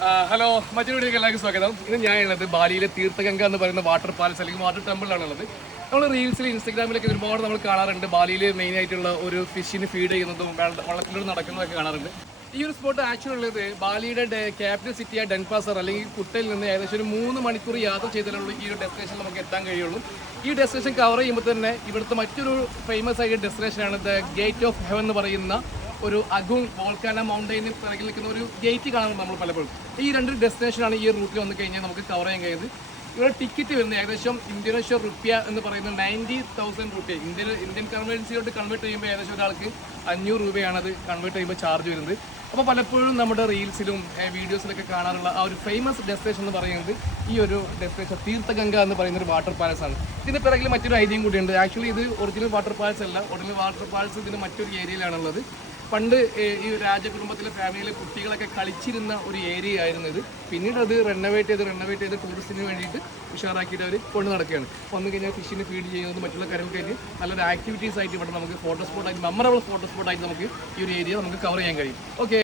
Hello, മറ്റൊരു വീഡിയോക്ക് എല്ലാവർക്കും സ്വാഗതം. ഇന്ന് ഞാനുള്ളത് ബാലിയിലെ തീർത്ഥഗംഗ എന്ന് പറയുന്ന വാട്ടർ പാലസ് അല്ലെങ്കിൽ വാട്ടർ ടെമ്പിളിലാണുള്ളത്. നമ്മൾ റീൽസിൽ ഇൻസ്റ്റാഗ്രാമിലൊക്കെ ഒരുപാട് നമ്മൾ കാണാറുണ്ട്. ബാലിയിൽ മെയിൻ ആയിട്ടുള്ള ഒരു ഫിഷിന് ഫീഡ് ചെയ്യുന്നതും വെള്ളത്തിലൂടെ നടക്കുന്നതൊക്കെ കാണാറുണ്ട്. ഈ ഒരു സ്പോട്ട് ആക്ച്വലി ഉള്ളത് ബാലിയുടെ ക്യാപിറ്റൽ സിറ്റിയായ ഡെൻപാസർ അല്ലെങ്കിൽ കുട്ടയിൽ നിന്ന് ഏകദേശം ഒരു 3 മണിക്കൂർ യാത്ര ചെയ്താലുള്ള ഈ ഒരു ഡെസ്റ്റിനേഷൻ നമുക്ക് എത്താൻ കഴിയുള്ളൂ. ഈ ഡെസ്റ്റിനേഷൻ കവർ ചെയ്യുമ്പോൾ തന്നെ ഇവിടുത്തെ മറ്റൊരു ഫേമസ് ആയ ഡെസ്റ്റിനേഷനാണ് ദ ഗേറ്റ് ഓഫ് ഹെവൻ എന്ന് പറയുന്ന ഒരു അഗുങ് വോൾക്കാന മൗണ്ടൈനിൽ പിറകിൽ നിൽക്കുന്ന ഒരു ഗേറ്റ് കാണുന്നത് നമ്മൾ പലപ്പോഴും. ഈ രണ്ട് ഡെസ്റ്റിനേഷനാണ് ഈ റൂട്ടിൽ വന്നു കഴിഞ്ഞാൽ നമുക്ക് കവർ ചെയ്യാൻ കഴിയുന്നത്. ഇവിടെ ടിക്കറ്റ് വരുന്നത് ഏകദേശം ഇന്തോനേഷ്യ റുപ്യ എന്ന് പറയുന്നത് 90,000 റുപ്യ. ഇന്ത്യൻ കറൻസിയിലോട്ട് കൺവേർട്ട് ചെയ്യുമ്പോൾ ഏകദേശം ഒരാൾക്ക് 500 രൂപയാണ് അത് കൺവേർട്ട് ചെയ്യുമ്പോൾ ചാർജ് വരുന്നത്. അപ്പോൾ പലപ്പോഴും നമ്മുടെ റീൽസിലും വീഡിയോസിലൊക്കെ കാണാറുള്ള ആ ഒരു ഫേമസ് ഡെസ്റ്റിനേഷൻ എന്ന് പറയുന്നത് ഈ ഒരു ഡെസ്റ്റിനേഷൻ തീർത്ഥഗംഗ എന്ന് പറയുന്ന ഒരു വാട്ടർ പാലസ് ആണ്. ഇതിൻ്റെ പിറകിൽ മറ്റൊരു ഐഡിയയും കൂടിയുണ്ട്. ആക്ച്വലി ഇത് ഒറിജിനൽ വാട്ടർ പാലസ് അല്ല. ഒറിജിനൽ വാട്ടർ പാലസ് ഇതിന് മറ്റൊരു ഏരിയയിലാണുള്ളത്. പണ്ട് ഈ രാജകുടുംബത്തിലെ ഫാമിലിയിലെ കുട്ടികളൊക്കെ കളിച്ചിരുന്ന ഒരു ഏരിയ ആയിരുന്നു ഇത്. പിന്നീട് അത് റെനോവേറ്റ് ചെയ്ത് ടൂറിസ്റ്റിന് വേണ്ടിയിട്ട് ഉഷാറാക്കിയിട്ട് അവർ കൊണ്ട് നടക്കുകയാണ്. വന്നു കഴിഞ്ഞാൽ ഫിഷിന് ഫീഡ് ചെയ്യുന്നത് മറ്റുള്ള കാര്യങ്ങൾ കഴിഞ്ഞ് നല്ലൊരു ആക്ടിവിറ്റീസ് ആയിട്ട് ഇവിടെ നമുക്ക് ഫോട്ടോ സ്പോട്ടായിട്ട് മെമ്മറബിൾ ഫോട്ടോ സ്പോട്ടായിട്ട് നമുക്ക് ഈ ഒരു ഏരിയ നമുക്ക് കവർ ചെയ്യാൻ കഴിയും. ഓക്കെ.